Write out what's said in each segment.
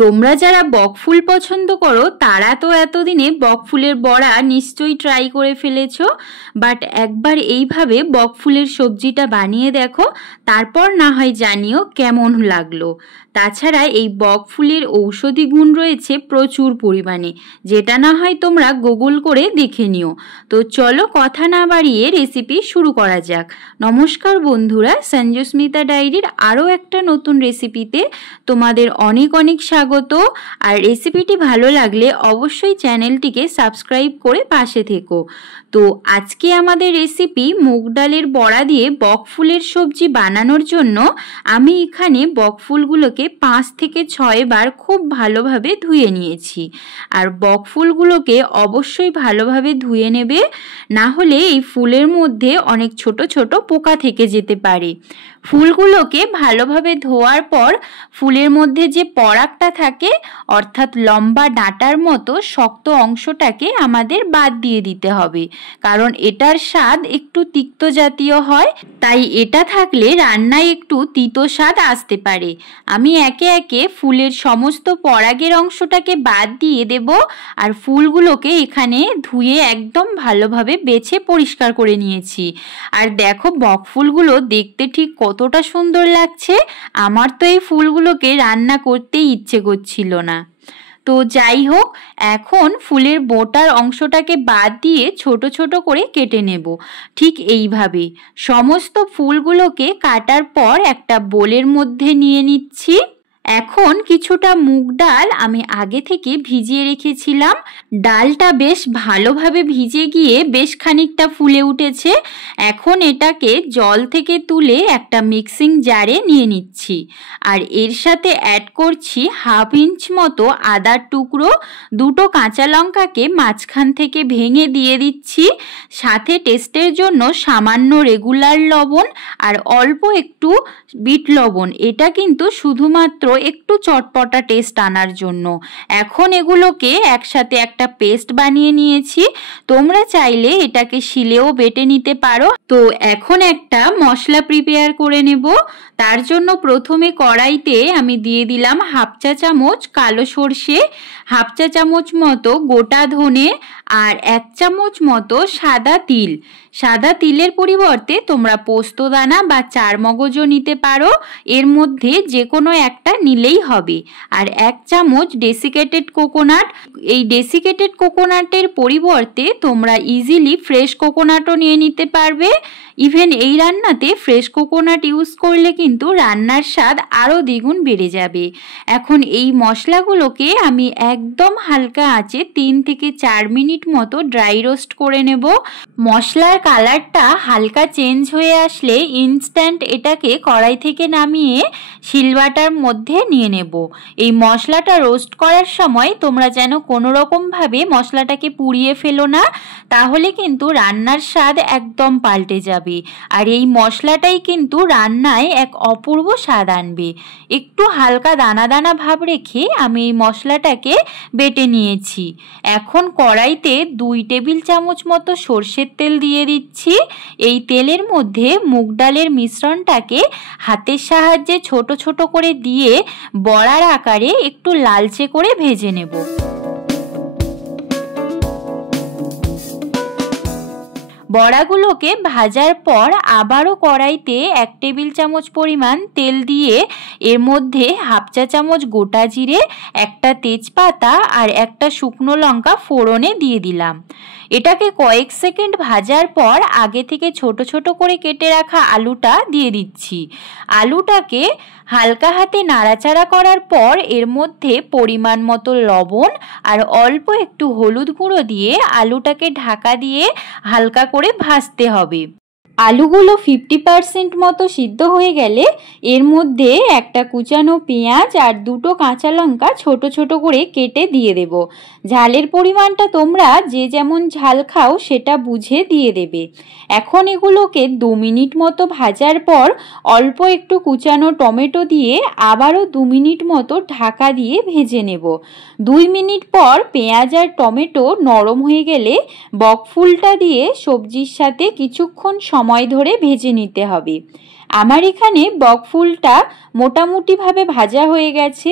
তোমরা যারা বকফুল পছন্দ করো তারা তো এতদিনে বকফুলের বড়া নিশ্চয়ই ট্রাই করে ফেলেছো, বাট একবার এইভাবে বকফুলের সবজিটা বানিয়ে দেখো, তারপর না হয় জানিও কেমন লাগলো। তাছাড়া এই বকফুলের ঔষধি গুণ রয়েছে প্রচুর পরিমাণে, যেটা না হয় তোমরা গুগল করে দেখে নিও। তো চলো কথা না বাড়িয়ে রেসিপি শুরু করা যাক। নমস্কার বন্ধুরা, সঞ্জুস্মিতা ডায়েরির আরও একটা নতুন রেসিপিতে তোমাদের অনেক অনেক স্বাগত। আর রেসিপিটি ভালো লাগলে অবশ্যই চ্যানেলটিকে সাবস্ক্রাইব করে পাশে থেকো। তো আজকে আমাদের রেসিপি মুগ ডালের বড়া দিয়ে বকফুলের সবজি বানানোর জন্য আমি এখানে বকফুলগুলোকে 5 থেকে 6 বার খুব ভালোভাবে ধুয়ে নিয়েছি। আর বকফুলগুলোকে অবশ্যই ভালোভাবে ধুয়ে নেবে, না হলে এই ফুলের মধ্যে অনেক ছোট ছোট পোকা থেকে যেতে পারে। ফুলগুলোকে ভালোভাবে ধোয়ার পর ফুলের মধ্যে যে পরাগটা থাকে, অর্থাৎ লম্বা ডাঁটার মতো শক্ত অংশটাকে আমাদের বাদ দিয়ে দিতে হবে, কারণ এটার স্বাদ একটু তিক্ত জাতীয় হয়, তাই এটা থাকলে রান্নায় একটু তিতো স্বাদ আসতে পারে। আমি একে একে ফুলের সমস্ত পরাগের অংশটাকে বাদ দিয়ে দেব, আর ফুলগুলোকে এখানে ধুয়ে একদম ভালোভাবে বেছে পরিষ্কার করে নিয়েছি। আর দেখো বকফুলগুলো দেখতে ঠিক কতটা সুন্দর লাগছে। আমার তো এই ফুলগুলোকে রান্না করতেই ইচ্ছে করছিল না। তো যাই হোক, এখন ফুলের বোটার অংশটাকে বাদ দিয়ে ছোট ছোট করে কেটে নেব। ঠিক এইভাবে সমস্ত ফুলগুলোকে কাটার পর একটা বোলের মধ্যে নিয়ে নিচ্ছি। এখন কিছুটা মুগ ডাল আমি আগে থেকে ভিজিয়ে রেখেছিলাম। ডালটা বেশ ভালোভাবে ভিজে গিয়ে বেশ খানিকটা ফুলে উঠেছে। এখন এটাকে জল থেকে তুলে একটা মিক্সিং জারে নিয়ে নিচ্ছি। আর এর সাথে অ্যাড করছি 1/2 ইঞ্চ মতো আদার টুকরো, 2টো কাঁচা লঙ্কাকে মাঝখান থেকে ভেঙে দিয়ে দিচ্ছি, সাথে টেস্টের জন্য সামান্য রেগুলার লবণ আর অল্প একটু বিট লবণ। এটা কিন্তু শুধুমাত্র একটু চটপটা টেস্ট আনার জন্য। এখন এগুলোকে একসাথে একটা পেস্ট বানিয়ে নিয়েছি। তোমরা চাইলে এটাকে শিলেও বেটে নিতে পারো। তো এখন একটা মশলা প্রিপেয়ার করে নেব। তার জন্য প্রথমে কড়াইতে আমি দিয়ে দিলাম 1/2 চা চামচ কালো সর্ষে, 1/2 চা চামচ মতো গোটা ধনে, আর 1 চামচ মতো সাদা তিল। সাদা তিলের পরিবর্তে তোমরা পোস্তদানা বা চারমগজও নিতে পারো, এর মধ্যে যে কোনো একটা নিলেই হবে। আর 1 চামচ ডেসিকেটেড কোকোনাট। এই ডেসিকেটেড কোকোনাটের পরিবর্তে তোমরা ইজিলি ফ্রেশ কোকোনাটও নিয়ে নিতে পারবে। ইভেন এই রান্নাতে ফ্রেশ কোকোনাট ইউজ করলে কিন্তু রান্নার স্বাদ আরও দ্বিগুণ বেড়ে যাবে। এখন এই মশলাগুলোকে আমি একদম হালকা আঁচে 3 থেকে 4 মিনিট মতো ড্রাই রোস্ট করে নেব। মশলার কালারটা হালকা চেঞ্জ হয়ে আসলে ইনস্ট্যান্ট এটাকে কড়াই থেকে নামিয়ে শিলবাটার মধ্যে নিয়ে নেব। এই মশলাটা রোস্ট করার সময় তোমরা যেন কোনো রকমভাবে মশলাটাকে পুড়িয়ে ফেলো না, তাহলে কিন্তু রান্নার স্বাদ একদম পাল্টে যাবে। আর এই মশলাটাই কিন্তু রান্নায় এক অপূর্ব স্বাদ আনবে। একটু হালকা দানা দানা ভাব রেখে আমি এই মশলাটাকে বেটে নিয়েছি। এখন কড়াইতে 2 টেবিল চামচ মতো সর্ষের তেল দিয়ে দিচ্ছি। এই তেলের মধ্যে মুগ ডালের মিশ্রণটাকে হাতের সাহায্যে ছোট ছোট করে দিয়ে বড়ার আকারে একটু লালচে করে ভেজে নেব। বড়াগুলোকে ভাজার পর আবারও কড়াইতে 1 টেবিল চামচ পরিমাণ তেল দিয়ে এর মধ্যে 1/2 চা চামচ গোটা জিরে, একটা তেজপাতা আর একটা শুকনো লঙ্কা ফোড়নে দিয়ে দিলাম। এটাকে কয়েক সেকেন্ড ভাজার পর আগে থেকে ছোট ছোট করে কেটে রাখা আলুটা দিয়ে দিচ্ছি। আলুটাকে হালকা হাতে নাড়াচাড়া করার পর এর মধ্যে পরিমাণ মতো লবণ আর অল্প একটু হলুদ গুঁড়ো দিয়ে আলুটাকে ঢাকা দিয়ে হালকা করে ভাজতে হবে। আলুগুলো 50% মতো সিদ্ধ হয়ে গেলে এর মধ্যে একটা কুচানো পেঁয়াজ আর 2টো কাঁচা লঙ্কা ছোট ছোট করে কেটে দিয়ে দেব। ঝালের পরিমাণটা তোমরা যে যেমন ঝাল খাও সেটা বুঝে দিয়ে দেবে। এখন এগুলোকে 2 মিনিট মতো ভাজার পর অল্প একটু কুচানো টমেটো দিয়ে আবারও 2 মিনিট মতো ঢাকা দিয়ে ভেজে নেব। 2 মিনিট পর পেঁয়াজ আর টমেটো নরম হয়ে গেলে বকফুলটা দিয়ে সবজির সাথে কিছুক্ষণ সময় ধরে ভেজে নিতে হবে। আমার এখানে বকফুলটা মোটামুটিভাবে ভাজা হয়ে গেছে।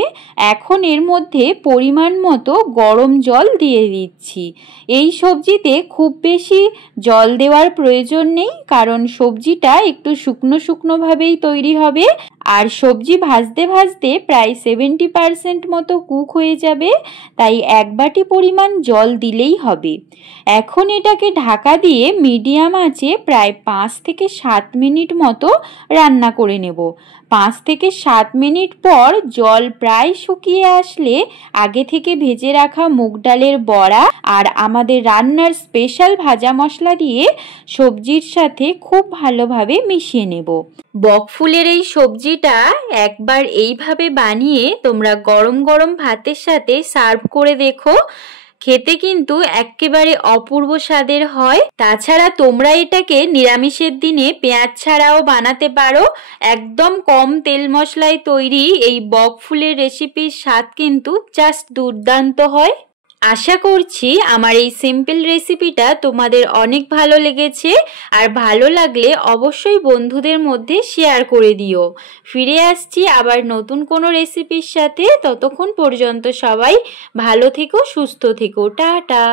এখন এর মধ্যে পরিমাণ মতো গরম জল দিয়ে দিচ্ছি। এই সবজিতে খুব বেশি জল দেওয়ার প্রয়োজন নেই, কারণ সবজিটা একটু শুকনো শুকনোভাবেই তৈরি হবে। আর সবজি ভাজতে ভাজতে প্রায় 70% মতো কুক হয়ে যাবে, তাই 1 বাটি পরিমাণ জল দিলেই হবে। এখন এটাকে ঢাকা দিয়ে মিডিয়াম আঁচে প্রায় 5 থেকে 7 মিনিট মতো রান্না করে নেব। 5 থেকে 7 মিনিট পর জল প্রায় শুকিয়ে আসলে আগে থেকে ভেজে রাখা মুগ ডালের বড়া আর আমাদের রান্নার স্পেশাল ভাজা মশলা দিয়ে সবজির সাথে খুব ভালোভাবে মিশিয়ে নেব। বকফুলের এই সবজিটা একবার এইভাবে বানিয়ে তোমরা গরম গরম ভাতের সাথে সার্ভ করে দেখো, খেতে কিন্তু একেবারে অপূর্ব স্বাদের হয়। তাছাড়া তোমরা এটাকে নিরামিষের দিনে পেঁয়াজ ছাড়াও বানাতে পারো। একদম কম তেল মশলায় তৈরি এই বকফুলের রেসিপির স্বাদ কিন্তু জাস্ট দুর্দান্ত হয়। আশা করছি আমার এই সিম্পল রেসিপিটা তোমাদের অনেক ভালো লেগেছে, আর ভালো লাগলে অবশ্যই বন্ধুদের মধ্যে শেয়ার করে দিও। ফিরে আসছি আবার নতুন কোনো রেসিপির সাথে। ততক্ষণ পর্যন্ত সবাই ভালো থেকো, সুস্থ থেকো, টাটা।